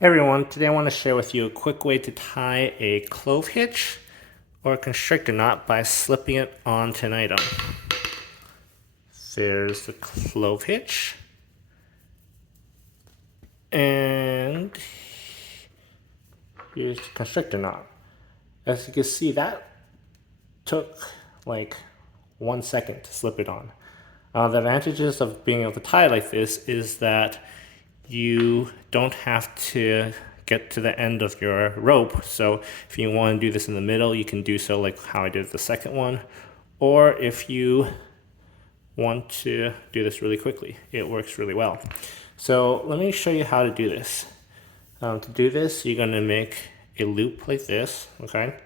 Hey everyone, today I want to share with you a quick way to tie a clove hitch or a constrictor knot by slipping it onto an item. There's the clove hitch, and here's the constrictor knot. As you can see, that took like 1 second to slip it on. The advantages of being able to tie like this is that you don't have to get to the end of your rope. So if you want to do this in the middle, you can do so like how I did the second one. Or if you want to do this really quickly, it works really well. So let me show you how to do this. To do this, you're going to make a loop like this, okay?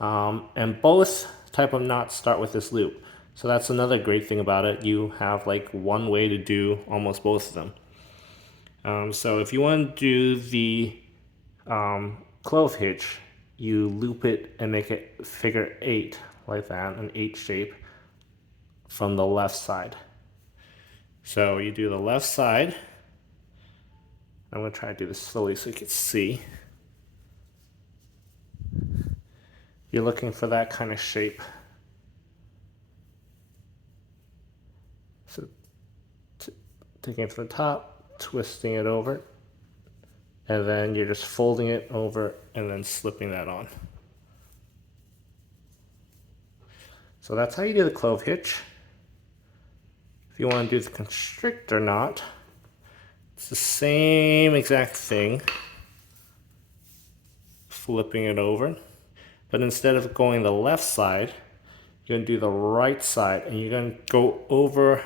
And both type of knots start with this loop. So that's another great thing about it. You have like one way to do almost both of them. So if you want to do the clove hitch, you loop it and make it figure 8 like that, an 8 shape from the left side. So you do the left side. I'm going to try to do this slowly so you can see. You're looking for that kind of shape. So taking it from the top, twisting it over, and then you're just folding it over and then slipping that on. So that's how you do the clove hitch. If you want to do the constrictor knot, it's the same exact thing, flipping it over, but instead of going the left side, you're going to do the right side, and you're going to go over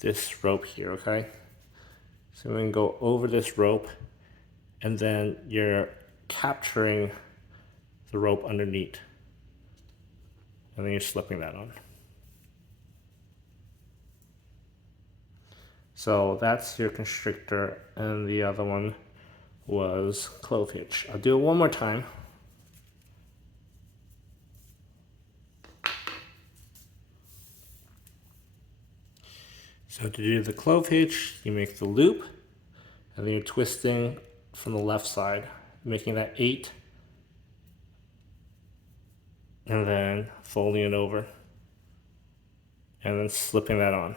this rope here, okay? So we're going to go over this rope, and then you're capturing the rope underneath, and then you're slipping that on. So that's your constrictor, and the other one was clove hitch. I'll do it one more time. So to do the clove hitch, you make the loop, and then you're twisting from the left side, making that 8, and then folding it over, and then slipping that on.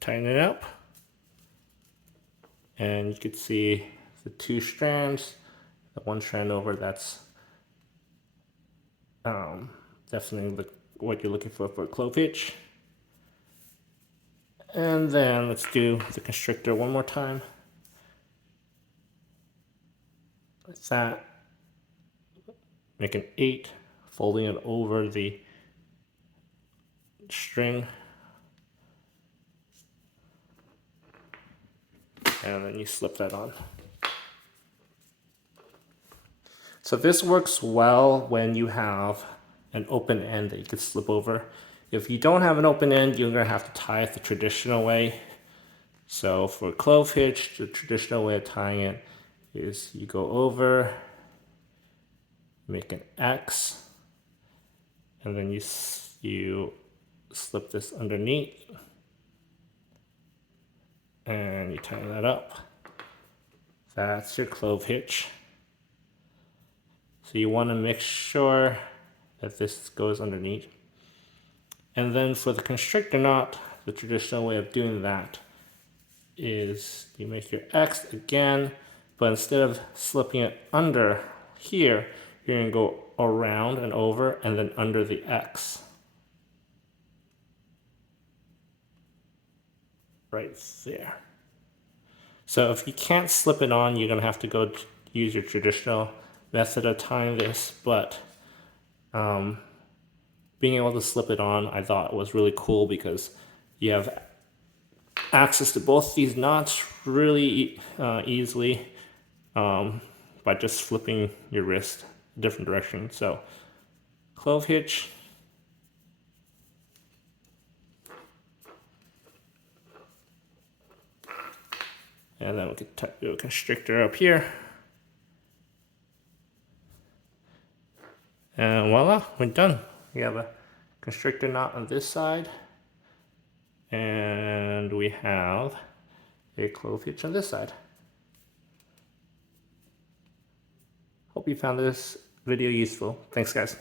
Tighten it up, and you can see the 2 strands, the 1 strand over, that's definitely what you're looking for a clove hitch. And then let's do the constrictor one more time. Like that. Make an 8, folding it over the string. And then you slip that on. So this works well when you have an open end that you could slip over. If you don't have an open end, you're going to have to tie it the traditional way. So for a clove hitch, the traditional way of tying it is you go over, make an X, and then you slip this underneath, and you tie that up. That's your clove hitch. So you want to make sure that this goes underneath. And then for the constrictor knot, the traditional way of doing that is you make your X again, but instead of slipping it under here, you're going to go around and over and then under the X. Right there. So if you can't slip it on, you're going to have to go use your traditional method of tying this, but being able to slip it on I thought was really cool because you have access to both these knots really easily by just flipping your wrist a different direction. So clove hitch, and then we can do a constrictor up here, and voila, we're done. We have a constrictor knot on this side, and we have a clove hitch on this side. Hope you found this video useful. Thanks, guys.